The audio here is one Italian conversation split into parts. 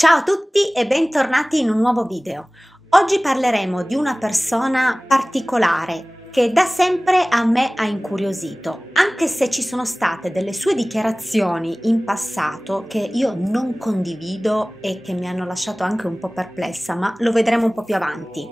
Ciao a tutti e bentornati in un nuovo video. Oggi parleremo di una persona particolare che da sempre a me ha incuriosito, anche se ci sono state delle sue dichiarazioni in passato che io non condivido e che mi hanno lasciato anche un po' perplessa, ma lo vedremo un po' più avanti.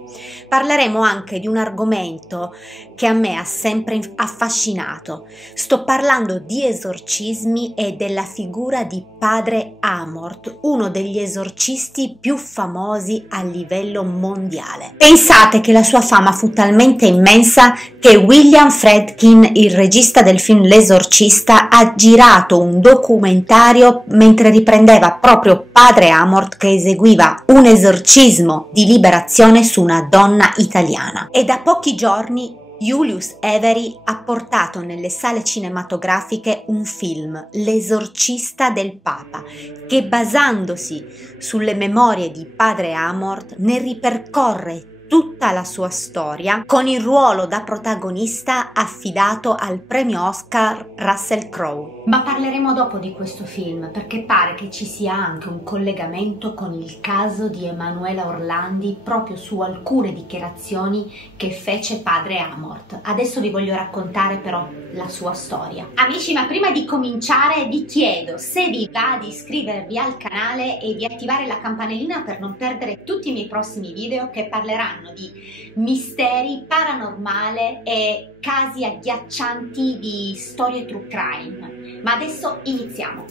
Parleremo anche di un argomento che a me ha sempre affascinato. Sto parlando di esorcismi e della figura di Padre Amorth, uno degli esorcisti più famosi a livello mondiale. Pensate che la sua fama fu talmente immensa che William Friedkin, il regista del film L'Esorcista, ha girato un documentario mentre riprendeva proprio Padre Amorth che eseguiva un esorcismo di liberazione su una donna italiana. E da pochi giorni Julius Avery ha portato nelle sale cinematografiche un film, L'Esorcista del Papa, che basandosi sulle memorie di Padre Amorth ne ripercorre tutta la sua storia con il ruolo da protagonista affidato al premio Oscar Russell Crowe. Ma parleremo dopo di questo film perché pare che ci sia anche un collegamento con il caso di Emanuela Orlandi proprio su alcune dichiarazioni che fece Padre Amorth. Adesso vi voglio raccontare però la sua storia. Amici, ma prima di cominciare vi chiedo se vi va di iscrivervi al canale e di attivare la campanellina per non perdere tutti i miei prossimi video che parleranno di misteri, paranormale e casi agghiaccianti di storie true crime. Ma adesso iniziamo.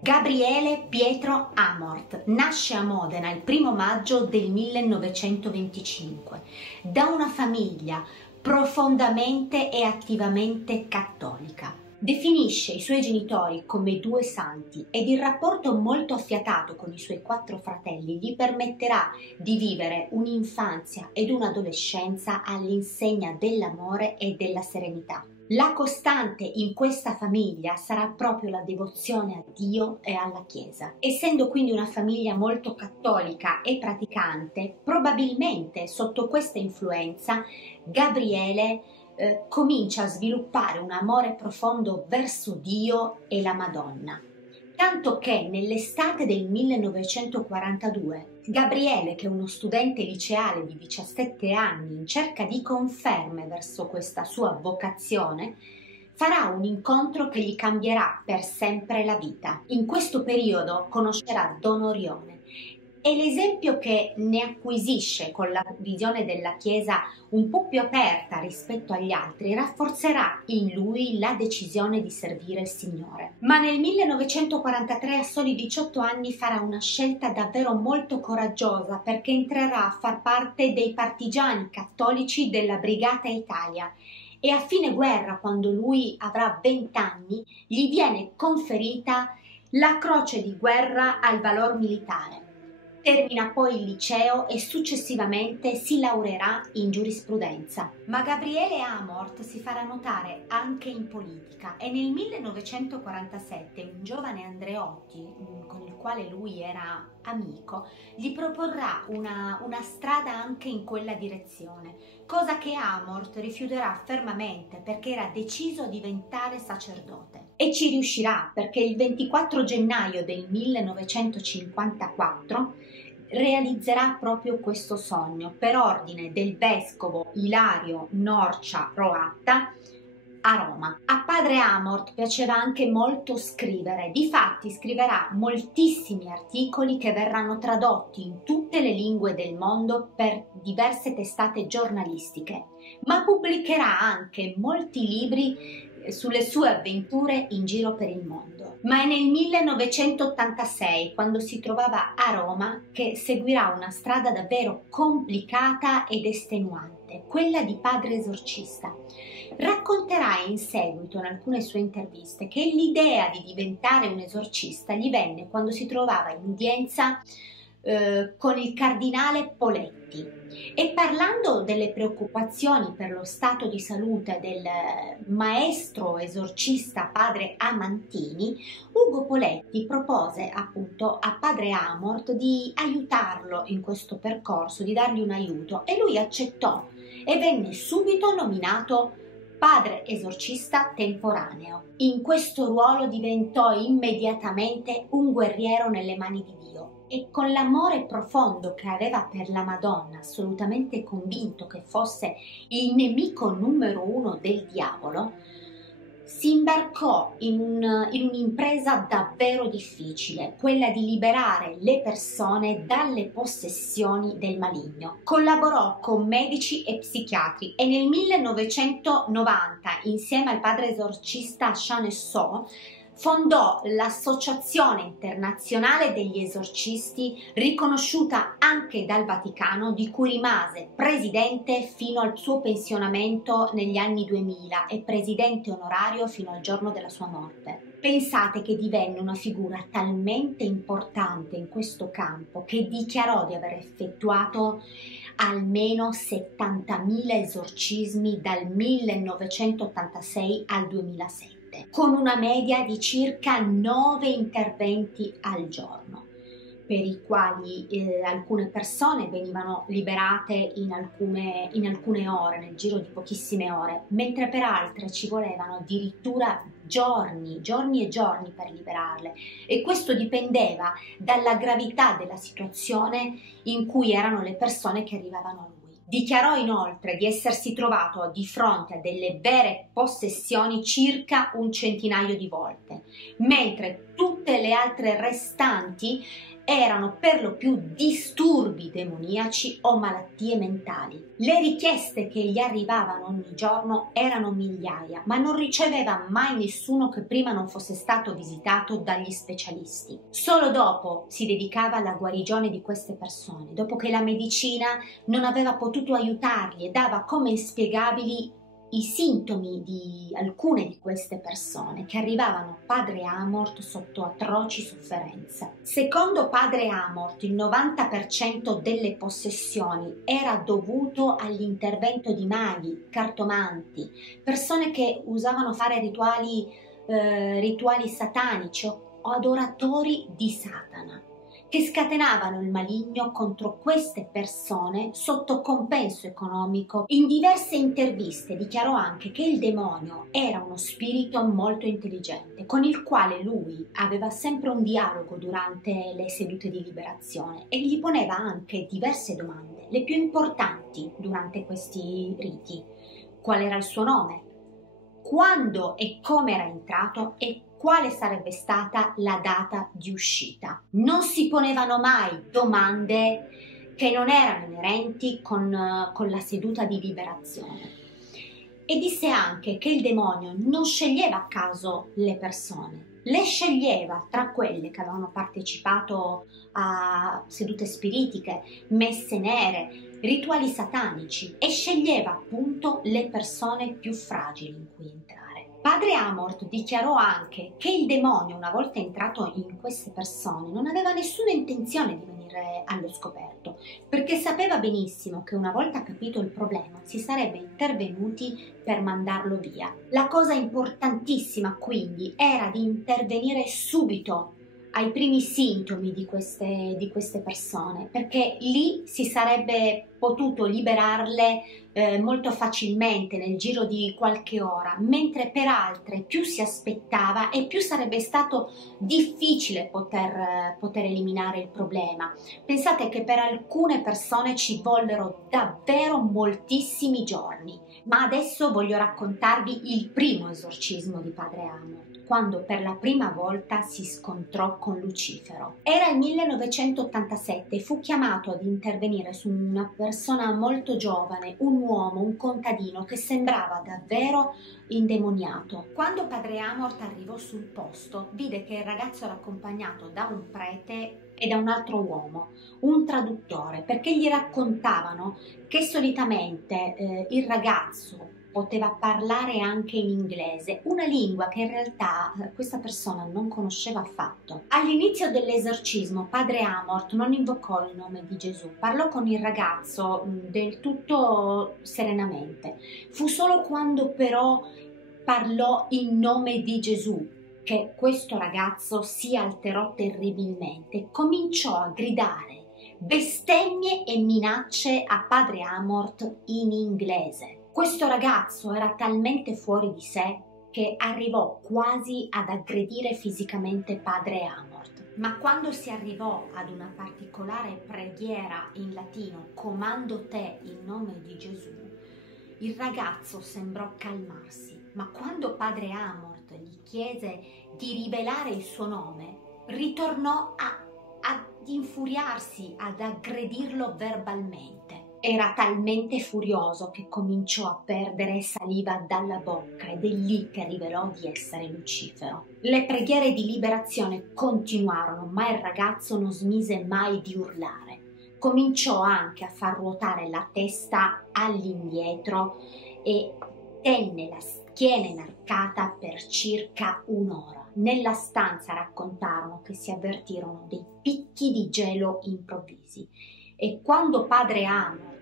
Gabriele Pietro Amorth nasce a Modena il 1° maggio del 1925 da una famiglia profondamente e attivamente cattolica. Definisce i suoi genitori come due santi ed il rapporto molto affiatato con i suoi 4 fratelli gli permetterà di vivere un'infanzia ed un'adolescenza all'insegna dell'amore e della serenità. La costante in questa famiglia sarà proprio la devozione a Dio e alla Chiesa. Essendo quindi una famiglia molto cattolica e praticante, probabilmente sotto questa influenza Gabriele comincia a sviluppare un amore profondo verso Dio e la Madonna. Tanto che nell'estate del 1942 Gabriele, che è uno studente liceale di 17 anni in cerca di conferme verso questa sua vocazione, farà un incontro che gli cambierà per sempre la vita. In questo periodo conoscerà Don Orione e l'esempio che ne acquisisce con la visione della Chiesa un po' più aperta rispetto agli altri rafforzerà in lui la decisione di servire il Signore. Ma nel 1943, a soli 18 anni, farà una scelta davvero molto coraggiosa perché entrerà a far parte dei partigiani cattolici della Brigata Italia e a fine guerra, quando lui avrà 20 anni, gli viene conferita la Croce di Guerra al Valor Militare. Termina poi il liceo e successivamente si laureerà in giurisprudenza. Ma Gabriele Amorth si farà notare anche in politica e nel 1947 un giovane Andreotti, con il quale lui era amico, gli proporrà una strada anche in quella direzione, cosa che Amorth rifiuterà fermamente perché era deciso a diventare sacerdote. E ci riuscirà perché il 24 gennaio del 1954 realizzerà proprio questo sogno per ordine del vescovo Ilario Norcia Roatta a Roma. A Padre Amorth piaceva anche molto scrivere, difatti scriverà moltissimi articoli che verranno tradotti in tutte le lingue del mondo per diverse testate giornalistiche, ma pubblicherà anche molti libri sulle sue avventure in giro per il mondo. Ma è nel 1986, quando si trovava a Roma, che seguirà una strada davvero complicata ed estenuante, quella di padre esorcista. Racconterà in seguito, in alcune sue interviste, che l'idea di diventare un esorcista gli venne quando si trovava in udienza con il cardinale Poletti e parlando delle preoccupazioni per lo stato di salute del maestro esorcista padre Amantini, Ugo Poletti propose appunto a padre Amorth di aiutarlo in questo percorso, di dargli un aiuto e lui accettò e venne subito nominato padre esorcista temporaneo. In questo ruolo diventò immediatamente un guerriero nelle mani di Dio e con l'amore profondo che aveva per la Madonna, assolutamente convinto che fosse il nemico numero uno del diavolo, si imbarcò in un'impresa davvero difficile, quella di liberare le persone dalle possessioni del maligno. Collaborò con medici e psichiatri e nel 1990, insieme al padre esorcista Jean Esso, fondò l'Associazione Internazionale degli Esorcisti, riconosciuta anche dal Vaticano, di cui rimase presidente fino al suo pensionamento negli anni 2000 e presidente onorario fino al giorno della sua morte. Pensate che divenne una figura talmente importante in questo campo che dichiarò di aver effettuato almeno 70.000 esorcismi dal 1986 al 2007. Con una media di circa 9 interventi al giorno, per i quali alcune persone venivano liberate in alcune ore, nel giro di pochissime ore, mentre per altre ci volevano addirittura giorni e giorni per liberarle, e questo dipendeva dalla gravità della situazione in cui erano le persone che arrivavano a lui. Dichiarò inoltre di essersi trovato di fronte a delle vere possessioni circa un centinaio di volte, mentre tutte le altre restanti erano per lo più disturbi demoniaci o malattie mentali. Le richieste che gli arrivavano ogni giorno erano migliaia, ma non riceveva mai nessuno che prima non fosse stato visitato dagli specialisti. Solo dopo si dedicava alla guarigione di queste persone, dopo che la medicina non aveva potuto aiutarli e dava come inspiegabili i sintomi di alcune di queste persone che arrivavano a padre Amorth sotto atroci sofferenze. Secondo padre Amorth, il 90% delle possessioni era dovuto all'intervento di maghi, cartomanti, persone che usavano fare rituali satanici o adoratori di Satana, che scatenavano il maligno contro queste persone sotto compenso economico. In diverse interviste dichiarò anche che il demonio era uno spirito molto intelligente, con il quale lui aveva sempre un dialogo durante le sedute di liberazione e gli poneva anche diverse domande, le più importanti durante questi riti. Qual era il suo nome? Quando e come era entrato e quale sarebbe stata la data di uscita. Non si ponevano mai domande che non erano inerenti con la seduta di liberazione. E disse anche che il demonio non sceglieva a caso le persone, le sceglieva tra quelle che avevano partecipato a sedute spiritiche, messe nere, rituali satanici, e sceglieva appunto le persone più fragili in cui entrare. Padre Amorth dichiarò anche che il demonio, una volta entrato in queste persone, non aveva nessuna intenzione di venire allo scoperto, perché sapeva benissimo che una volta capito il problema si sarebbe intervenuti per mandarlo via. La cosa importantissima quindi era di intervenire subito ai primi sintomi di queste persone, perché lì si sarebbe potuto liberarle molto facilmente nel giro di qualche ora, mentre per altre più si aspettava e più sarebbe stato difficile poter eliminare il problema. Pensate che per alcune persone ci vollero davvero moltissimi giorni, ma adesso voglio raccontarvi il primo esorcismo di padre Amorth, quando per la prima volta si scontrò con Lucifero. Era il 1987 e fu chiamato ad intervenire su una persona molto giovane, un uomo, un contadino che sembrava davvero indemoniato. Quando padre Amorth arrivò sul posto, vide che il ragazzo era accompagnato da un prete e da un altro uomo, un traduttore, perché gli raccontavano che solitamente il ragazzo poteva parlare anche in inglese, una lingua che in realtà questa persona non conosceva affatto. All'inizio dell'esorcismo padre Amorth non invocò il nome di Gesù, parlò con il ragazzo del tutto serenamente. Fu solo quando però parlò in nome di Gesù che questo ragazzo si alterò terribilmente, cominciò a gridare bestemmie e minacce a padre Amorth in inglese. Questo ragazzo era talmente fuori di sé che arrivò quasi ad aggredire fisicamente padre Amorth. Ma quando si arrivò ad una particolare preghiera in latino, comando te in nome di Gesù, il ragazzo sembrò calmarsi, ma quando padre Amorth gli chiese di rivelare il suo nome, ritornò ad infuriarsi, ad aggredirlo verbalmente. Era talmente furioso che cominciò a perdere saliva dalla bocca ed è lì che rivelò di essere Lucifero. Le preghiere di liberazione continuarono, ma il ragazzo non smise mai di urlare. Cominciò anche a far ruotare la testa all'indietro e tenne la schiena inarcata per circa un'ora. Nella stanza raccontarono che si avvertirono dei picchi di gelo improvvisi e quando padre Amorth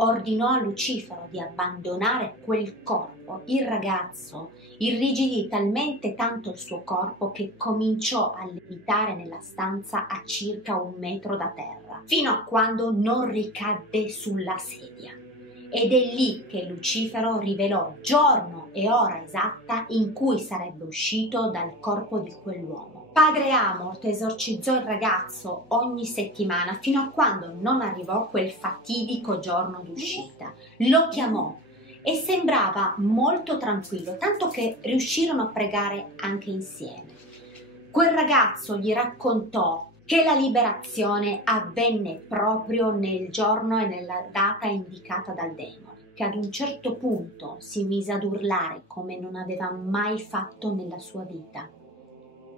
ordinò a Lucifero di abbandonare quel corpo, il ragazzo irrigidì talmente tanto il suo corpo che cominciò a levitare nella stanza a circa 1 metro da terra, fino a quando non ricadde sulla sedia. Ed è lì che Lucifero rivelò giorno e ora esatta in cui sarebbe uscito dal corpo di quell'uomo. Padre Amorth esorcizzò il ragazzo ogni settimana fino a quando non arrivò quel fatidico giorno d'uscita. Lo chiamò e sembrava molto tranquillo, tanto che riuscirono a pregare anche insieme. Quel ragazzo gli raccontò che la liberazione avvenne proprio nel giorno e nella data indicata dal demone, che ad un certo punto si mise ad urlare come non aveva mai fatto nella sua vita.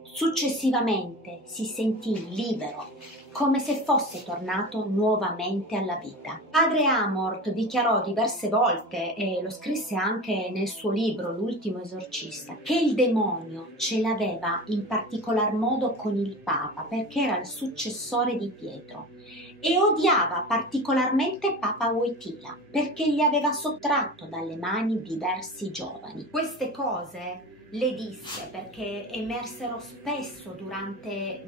Successivamente si sentì libero, come se fosse tornato nuovamente alla vita. Padre Amorth dichiarò diverse volte, e lo scrisse anche nel suo libro L'ultimo esorcista, che il demonio ce l'aveva in particolar modo con il Papa, perché era il successore di Pietro, e odiava particolarmente Papa Wojtyla, perché gli aveva sottratto dalle mani diversi giovani. Queste cose le disse perché emersero spesso durante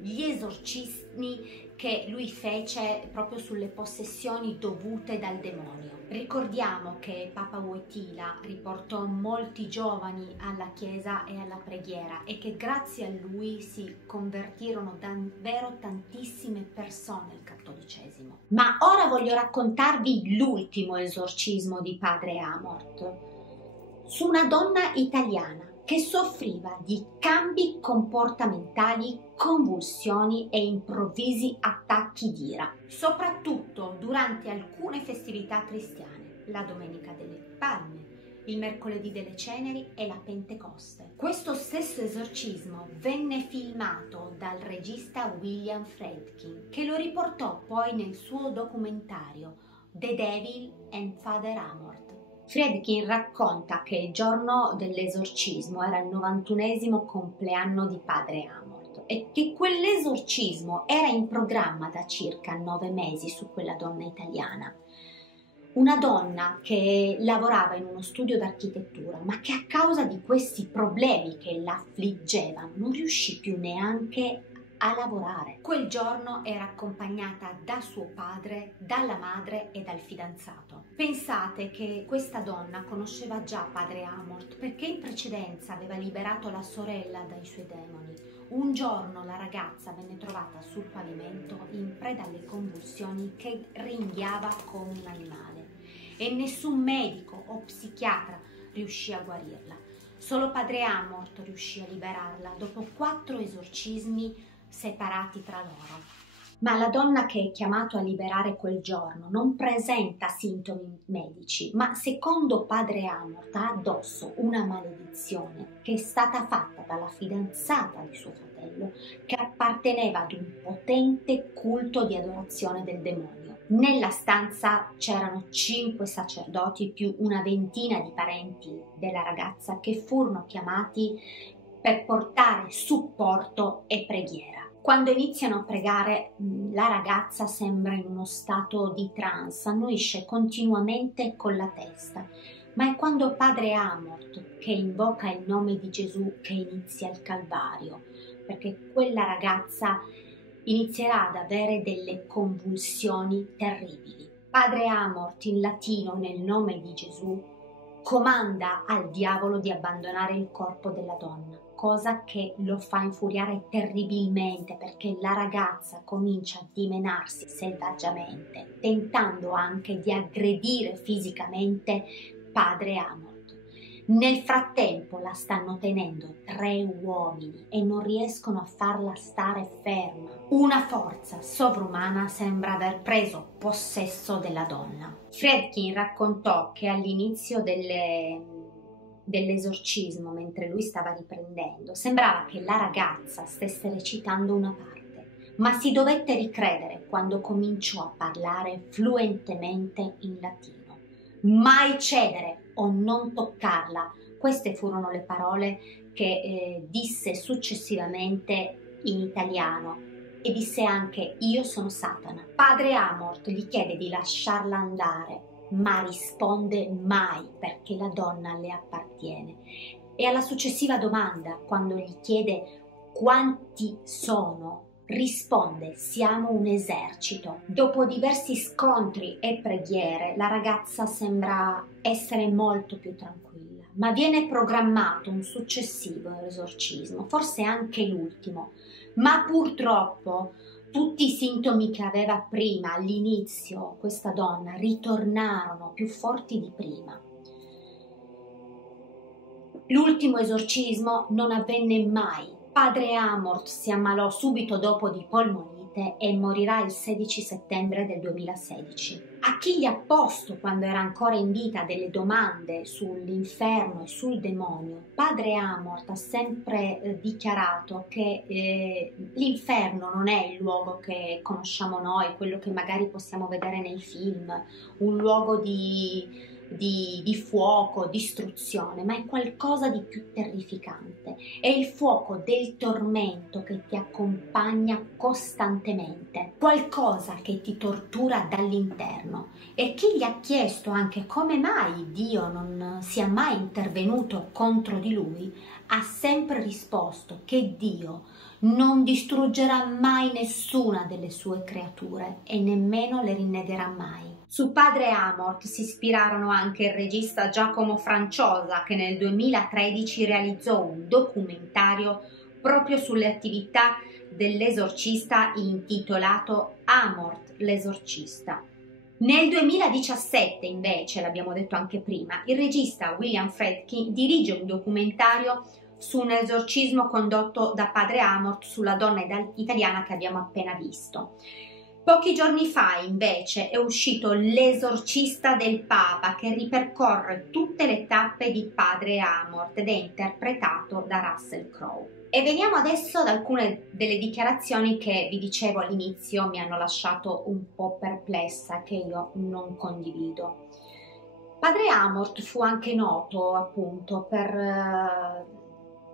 gli esorcismi che lui fece proprio sulle possessioni dovute dal demonio. Ricordiamo che Papa Wojtyla riportò molti giovani alla chiesa e alla preghiera e che grazie a lui si convertirono davvero tantissime persone al cattolicesimo. Ma ora voglio raccontarvi l'ultimo esorcismo di padre Amorth su una donna italiana che soffriva di cambi comportamentali, convulsioni e improvvisi attacchi d'ira, soprattutto durante alcune festività cristiane, la Domenica delle Palme, il Mercoledì delle Ceneri e la Pentecoste. Questo stesso esorcismo venne filmato dal regista William Friedkin, che lo riportò poi nel suo documentario The Devil and Father Amorth. Friedkin racconta che il giorno dell'esorcismo era il 91esimo compleanno di padre Amorth e che quell'esorcismo era in programma da circa 9 mesi su quella donna italiana. Una donna che lavorava in uno studio d'architettura, ma che a causa di questi problemi che la affliggevano non riuscì più neanche a lavorare. Quel giorno era accompagnata da suo padre, dalla madre e dal fidanzato. Pensate che questa donna conosceva già padre Amorth perché in precedenza aveva liberato la sorella dai suoi demoni. Un giorno la ragazza venne trovata sul pavimento in preda alle convulsioni che ringhiava come un animale e nessun medico o psichiatra riuscì a guarirla. Solo padre Amorth riuscì a liberarla dopo 4 esorcismi separati tra loro. Ma la donna che è chiamato a liberare quel giorno non presenta sintomi medici, ma secondo padre Amorth ha addosso una maledizione che è stata fatta dalla fidanzata di suo fratello, che apparteneva ad un potente culto di adorazione del demonio. Nella stanza c'erano 5 sacerdoti più una ventina di parenti della ragazza che furono chiamati per portare supporto e preghiera. Quando iniziano a pregare, la ragazza sembra in uno stato di trance, annuisce continuamente con la testa, ma è quando padre Amorth che invoca il nome di Gesù che inizia il calvario, perché quella ragazza inizierà ad avere delle convulsioni terribili. Padre Amorth, in latino nel nome di Gesù, comanda al diavolo di abbandonare il corpo della donna, cosa che lo fa infuriare terribilmente perché la ragazza comincia a dimenarsi selvaggiamente, tentando anche di aggredire fisicamente Padre Amorth. Nel frattempo la stanno tenendo 3 uomini e non riescono a farla stare ferma. Una forza sovrumana sembra aver preso possesso della donna. Friedkin raccontò che all'inizio dell'esorcismo, mentre lui stava riprendendo, sembrava che la ragazza stesse recitando una parte, ma si dovette ricredere quando cominciò a parlare fluentemente in latino. Mai cedere o non toccarla. Queste furono le parole che disse successivamente in italiano e disse anche: io sono Satana. Padre Amorth gli chiede di lasciarla andare, ma risponde mai, perché la donna le appartiene. E alla successiva domanda, quando gli chiede quanti sono, risponde: siamo un esercito. Dopo diversi scontri e preghiere, la ragazza sembra essere molto più tranquilla, ma viene programmato un successivo esorcismo, forse anche l'ultimo, ma purtroppo tutti i sintomi che aveva prima all'inizio questa donna ritornarono più forti di prima. L'ultimo esorcismo non avvenne mai. Padre Amorth si ammalò subito dopo di polmonite e morirà il 16 settembre del 2016. A chi gli ha posto, quando era ancora in vita, delle domande sull'inferno e sul demonio, Padre Amorth ha sempre dichiarato che l'inferno non è il luogo che conosciamo noi, quello che magari possiamo vedere nei film, un luogo di fuoco, distruzione, ma è qualcosa di più terrificante. È il fuoco del tormento che ti accompagna costantemente, qualcosa che ti tortura dall'interno. E chi gli ha chiesto anche come mai Dio non sia mai intervenuto contro di lui, ha sempre risposto che Dio non distruggerà mai nessuna delle sue creature e nemmeno le rinnegherà mai. Su Padre Amorth si ispirarono anche il regista Giacomo Franciosa, che nel 2013 realizzò un documentario proprio sulle attività dell'esorcista intitolato Amorth l'esorcista. Nel 2017 invece, l'abbiamo detto anche prima, il regista William Friedkin dirige un documentario su un esorcismo condotto da Padre Amorth sulla donna italiana che abbiamo appena visto. Pochi giorni fa invece è uscito L'esorcista del Papa, che ripercorre tutte le tappe di Padre Amorth ed è interpretato da Russell Crowe. E veniamo adesso ad alcune delle dichiarazioni che vi dicevo all'inizio mi hanno lasciato un po' perplessa, che io non condivido. Padre Amorth fu anche noto appunto per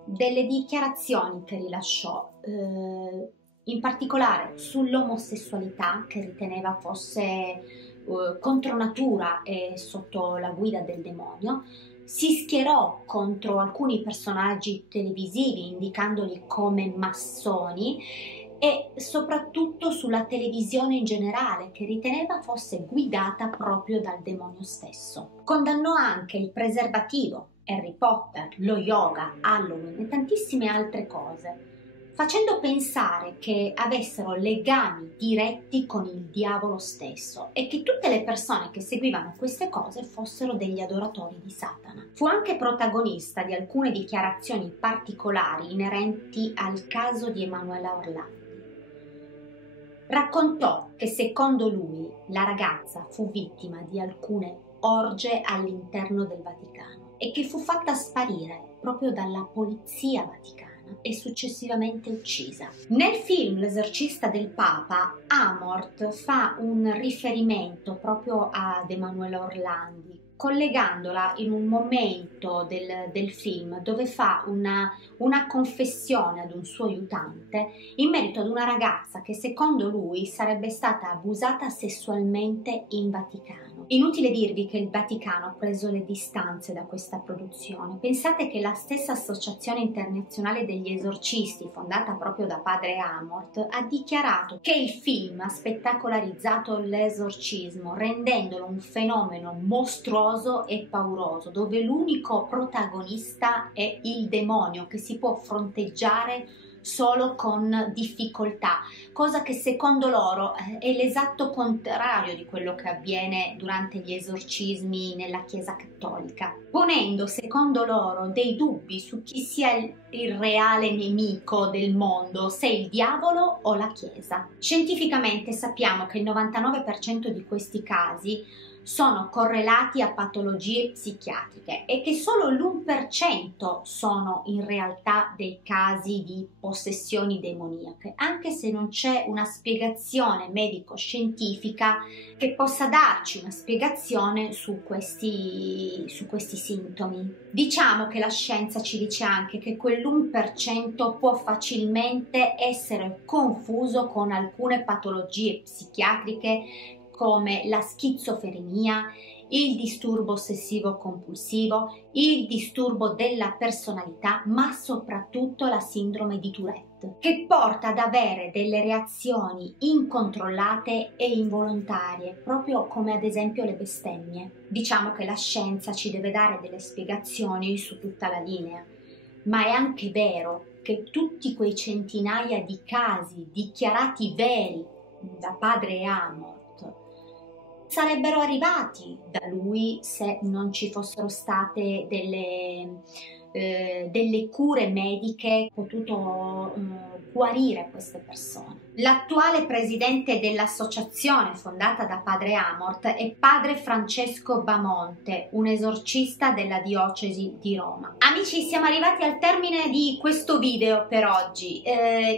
delle dichiarazioni che rilasciò, in particolare sull'omosessualità, che riteneva fosse contro natura e sotto la guida del demonio. Si schierò contro alcuni personaggi televisivi indicandoli come massoni e soprattutto sulla televisione in generale, che riteneva fosse guidata proprio dal demonio stesso. Condannò anche il preservativo, Harry Potter, lo yoga, Halloween e tantissime altre cose, facendo pensare che avessero legami diretti con il diavolo stesso e che tutte le persone che seguivano queste cose fossero degli adoratori di Satana. Fu anche protagonista di alcune dichiarazioni particolari inerenti al caso di Emanuela Orlandi. Raccontò che secondo lui la ragazza fu vittima di alcune orge all'interno del Vaticano e che fu fatta sparire proprio dalla polizia vaticana e successivamente uccisa. Nel film L'esorcista del Papa, Amorth fa un riferimento proprio ad Emanuela Orlandi, collegandola in un momento del film dove fa una confessione ad un suo aiutante in merito ad una ragazza che secondo lui sarebbe stata abusata sessualmente in Vaticano. Inutile dirvi che il Vaticano ha preso le distanze da questa produzione. Pensate che la stessa Associazione Internazionale degli Esorcisti, fondata proprio da padre Amorth, ha dichiarato che il film ha spettacolarizzato l'esorcismo, rendendolo un fenomeno mostruoso e pauroso, dove l'unico protagonista è il demonio che si può fronteggiare solo con difficoltà, cosa che secondo loro è l'esatto contrario di quello che avviene durante gli esorcismi nella Chiesa cattolica, ponendo secondo loro dei dubbi su chi sia il reale nemico del mondo, se il diavolo o la Chiesa. Scientificamente sappiamo che il 99% di questi casi sono correlati a patologie psichiatriche e che solo l'1% sono in realtà dei casi di possessioni demoniache, anche se non c'è una spiegazione medico-scientifica che possa darci una spiegazione su questi sintomi. Diciamo che la scienza ci dice anche che quell'1% può facilmente essere confuso con alcune patologie psichiatriche come la schizofrenia, il disturbo ossessivo-compulsivo, il disturbo della personalità, ma soprattutto la sindrome di Tourette, che porta ad avere delle reazioni incontrollate e involontarie, proprio come ad esempio le bestemmie. Diciamo che la scienza ci deve dare delle spiegazioni su tutta la linea, ma è anche vero che tutti quei centinaia di casi dichiarati veri da padre Amorth sarebbero arrivati da lui se non ci fossero state delle cure mediche potuto guarire queste persone. L'attuale presidente dell'associazione fondata da padre Amorth è padre Francesco Bamonte, un esorcista della diocesi di Roma. Amici, siamo arrivati al termine di questo video per oggi.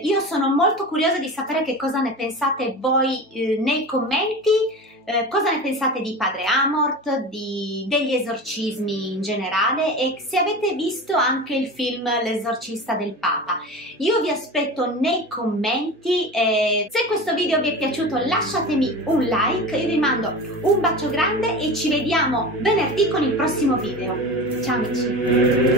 Io sono molto curiosa di sapere che cosa ne pensate voi nei commenti. Cosa ne pensate di padre Amorth, degli esorcismi in generale, e se avete visto anche il film L'esorcista del Papa. Io vi aspetto nei commenti e se questo video vi è piaciuto lasciatemi un like, io vi mando un bacio grande e ci vediamo venerdì con il prossimo video. Ciao amici!